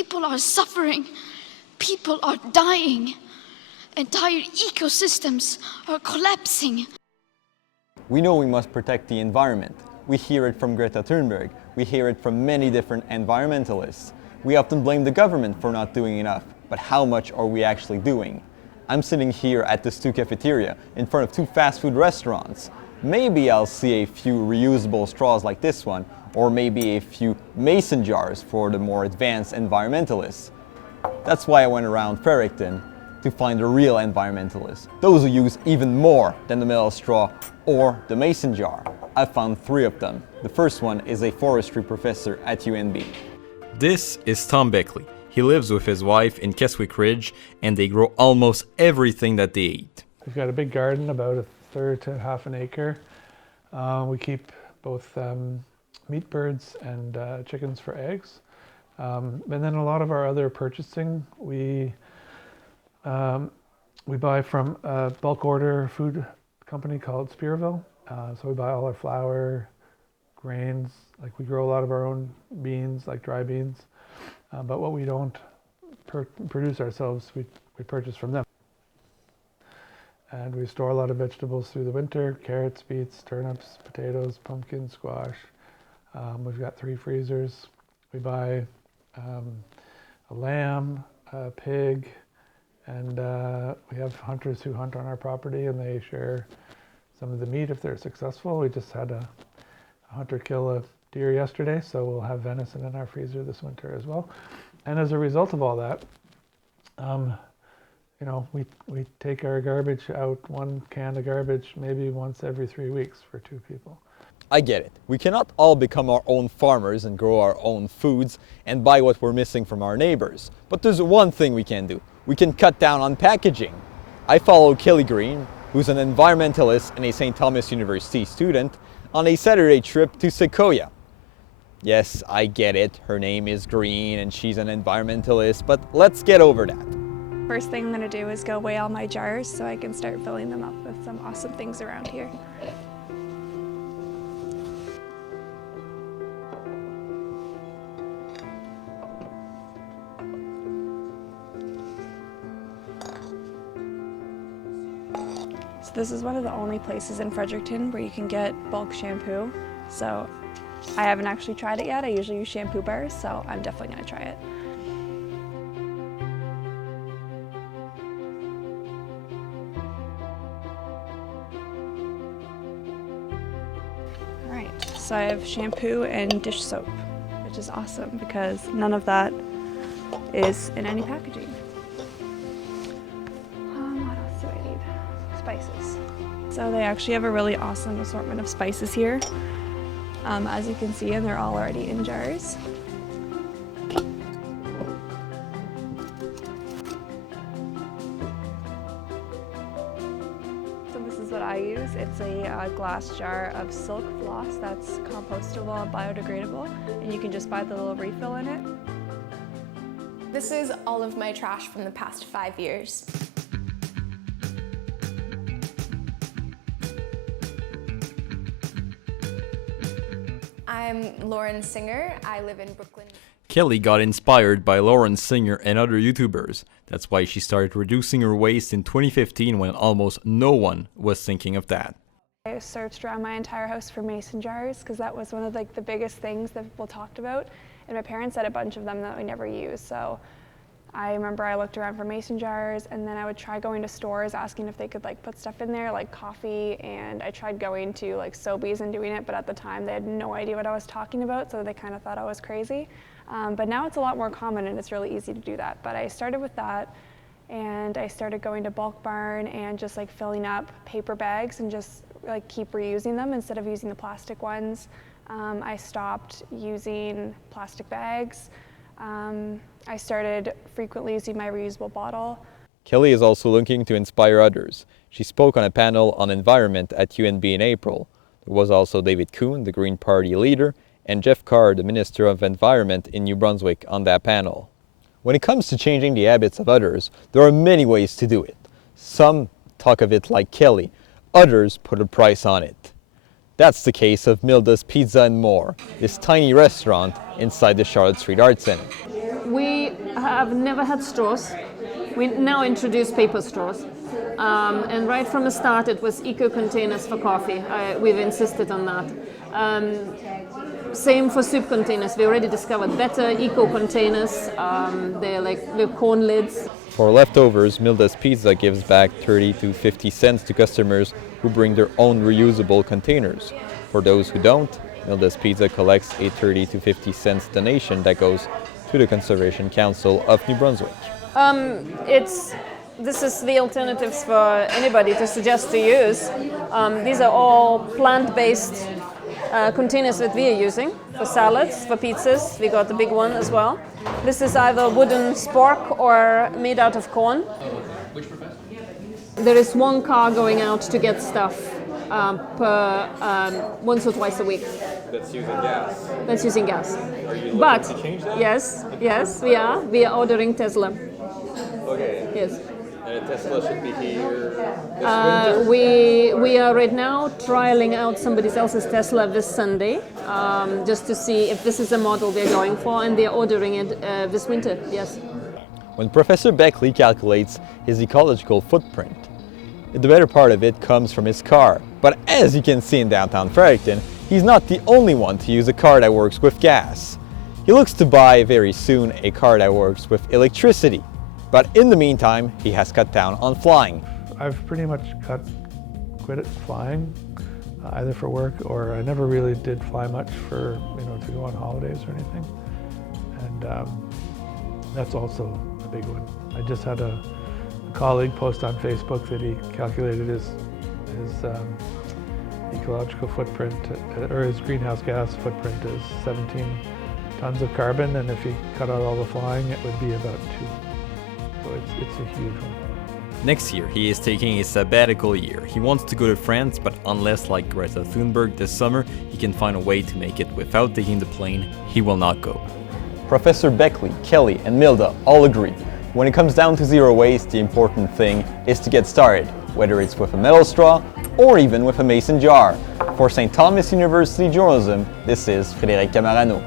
People are suffering. People are dying. Entire ecosystems are collapsing. We know we must protect the environment. We hear it from Greta Thunberg. We hear it from many different environmentalists. We often blame the government for not doing enough, but how much are we actually doing? I'm sitting here at the Stu Cafeteria in front of 2 fast food restaurants. Maybe I'll see a few reusable straws like this one, or maybe a few mason jars for the more advanced environmentalists. That's why I went around Fredericton to find the real environmentalists, those who use even more than the metal straw or the mason jar. I found 3 of them. The first one is a forestry professor at UNB. This is Tom Beckley. He lives with his wife in Keswick Ridge, and they grow almost everything that they eat. We've got a big garden, about a third to half an acre. We keep both meat birds and chickens for eggs. And then a lot of our other purchasing, we buy from a bulk order food company called Spearville. So we buy all our flour, grains, like we grow a lot of our own beans, like dry beans. But what we don't produce ourselves, we purchase from them. And we store a lot of vegetables through the winter: carrots, beets, turnips, potatoes, pumpkins, squash. We've got 3 freezers. We buy a lamb, a pig, and we have hunters who hunt on our property, and they share some of the meat if they're successful. We just had a hunter kill a deer yesterday, so we'll have venison in our freezer this winter as well. And as a result of all that, you know, we take our garbage out, 1 can of garbage, maybe once every 3 weeks for 2 people. I get it. We cannot all become our own farmers and grow our own foods and buy what we're missing from our neighbors. But there's one thing we can do. We can cut down on packaging. I follow Kelly Green, who's an environmentalist and a St. Thomas University student, on a Saturday trip to Sequoia. Yes, I get it. Her name is Green and she's an environmentalist, but let's get over that. First thing I'm going to do is go weigh all my jars so I can start filling them up with some awesome things around here. So this is one of the only places in Fredericton where you can get bulk shampoo. So I haven't actually tried it yet. I usually use shampoo bars, so I'm definitely going to try it. Alright, so I have shampoo and dish soap, which is awesome because none of that is in any packaging. What else do I need? Spices. So they actually have a really awesome assortment of spices here. As you can see, and they're all already in jars. So this is what I use. It's a glass jar of silk floss that's compostable and biodegradable, and you can just buy the little refill in it. This is all of my trash from the past 5 years. I'm Lauren Singer. I live in Brooklyn. Kelly got inspired by Lauren Singer and other YouTubers. That's why she started reducing her waste in 2015 when almost no one was thinking of that. I searched around my entire house for mason jars because that was one of the biggest things that people talked about. And my parents had a bunch of them that we never used. So I remember I looked around for mason jars, and then I would try going to stores asking if they could put stuff in there like coffee, and I tried going to Sobeys and doing it, but at the time they had no idea what I was talking about, so they kind of thought I was crazy. But now it's a lot more common and it's really easy to do that. But I started with that, and I started going to Bulk Barn and just filling up paper bags and just keep reusing them instead of using the plastic ones. I stopped using plastic bags. I started frequently using my reusable bottle. Kelly is also looking to inspire others. She spoke on a panel on environment at UNB in April. There was also David Kuhn, the Green Party leader, and Jeff Carr, the Minister of Environment in New Brunswick, on that panel. When it comes to changing the habits of others, there are many ways to do it. Some talk of it like Kelly, others put a price on it. That's the case of Milda's Pizza and More, this tiny restaurant inside the Charlotte Street Art Center. We have never had straws. We now introduce paper straws. And right from the start it was eco containers for coffee. We've insisted on that. Same for soup containers. We already discovered better eco containers. They're like with corn lids. For leftovers, Milda's Pizza gives back 30 to 50 cents to customers who bring their own reusable containers. For those who don't, Milda's Pizza collects a 30 to 50 cents donation that goes to the Conservation Council of New Brunswick. This is the alternatives for anybody to suggest to use. These are all plant-based containers that we are using for salads, for pizzas. We got the big one as well. This is either wooden spork or made out of corn. Which professor? There is one car going out to get stuff once or twice a week. That's using gas. That's using gas. Are you looking But to change that? yes, we are. We are ordering Tesla. Okay. Yes. And a Tesla should be here this winter? We are right now trialing out somebody else's Tesla this Sunday, just to see if this is a model they're going for, and they're ordering it this winter. Yes. When Professor Beckley calculates his ecological footprint, the better part of it comes from his car. But as you can see in downtown Fredericton, he's not the only one to use a car that works with gas. He looks to buy very soon a car that works with electricity. But in the meantime, he has cut down on flying. I've pretty much quit flying, either for work or I never really did fly much for, to go on holidays or anything. And that's also a big one. I just had a colleague post on Facebook that he calculated his ecological footprint, or his greenhouse gas footprint is 17 tons of carbon, and if he cut out all the flying, it would be about 2. So it's a huge one. Next year, he is taking a sabbatical year. He wants to go to France, but unless, like Greta Thunberg this summer, he can find a way to make it without taking the plane, he will not go. Professor Beckley, Kelly, and Milda all agree. When it comes down to zero waste, the important thing is to get started, whether it's with a metal straw or even with a mason jar. For St. Thomas University Journalism, this is Frédéric Cammarano.